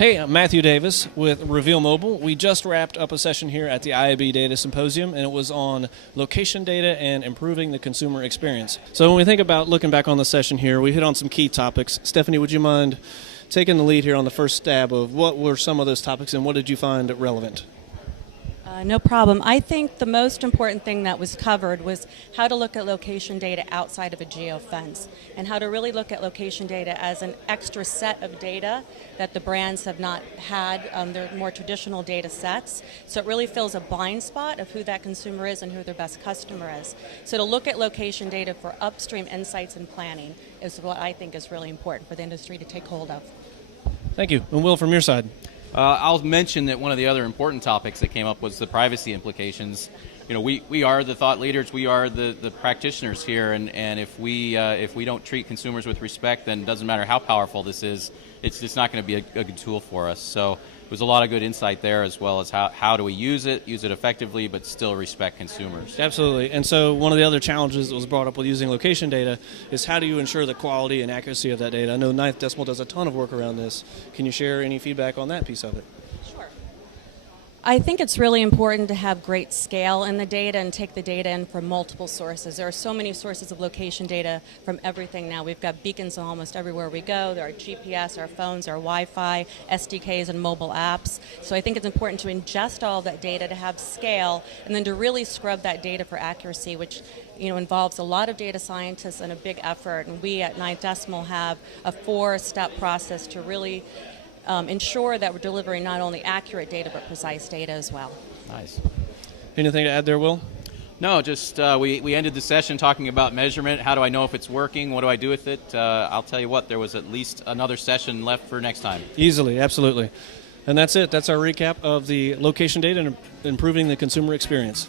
Hey, I'm Matthew Davis with Reveal Mobile. We just wrapped up a session here at the IAB Data Symposium, and it was on location data and improving the consumer experience. So when we think about looking back on the session here, we hit on some key topics. Stephanie, would you mind taking the lead here on the first stab of what were some of those topics and what did you find relevant? No problem. I think the most important thing that was covered was how to look at location data outside of a geofence and how to really look at location data as an extra set of data that the brands have not had. They're more traditional data sets. So it really fills a blind spot of who that consumer is and who their best customer is. So to look at location data for upstream insights and planning is what I think is really important for the industry to take hold of. Thank you. And Will, from your side? I'll mention that one of the other important topics that came up was the privacy implications. You know, we are the thought leaders, we are the practitioners here, and if we don't treat consumers with respect, then it doesn't matter how powerful this is, it's just not going to be a good tool for us. So there was a lot of good insight there, as well as how do we use it effectively, but still respect consumers. Absolutely. And so one of the other challenges that was brought up with using location data is how do you ensure the quality and accuracy of that data? I know NinthDecimal does a ton of work around this. Can you share any feedback on that piece of it? Sure. I think it's really important to have great scale in the data and take the data in from multiple sources. There are so many sources of location data from everything now. We've got beacons almost everywhere we go. There are GPS, our phones, our Wi-Fi, SDKs, and mobile apps. So I think it's important to ingest all of that data, to have scale, and then to really scrub that data for accuracy, which involves a lot of data scientists and a big effort. And we at NinthDecimal have a 4-step process to really ensure that we're delivering not only accurate data but precise data as well. Nice. Anything to add there, Will? No, just we ended the session talking about measurement. How do I know if it's working? What do I do with it? I'll tell you what, there was at least another session left for next time. Easily, absolutely. And that's it. That's our recap of the location data and improving the consumer experience.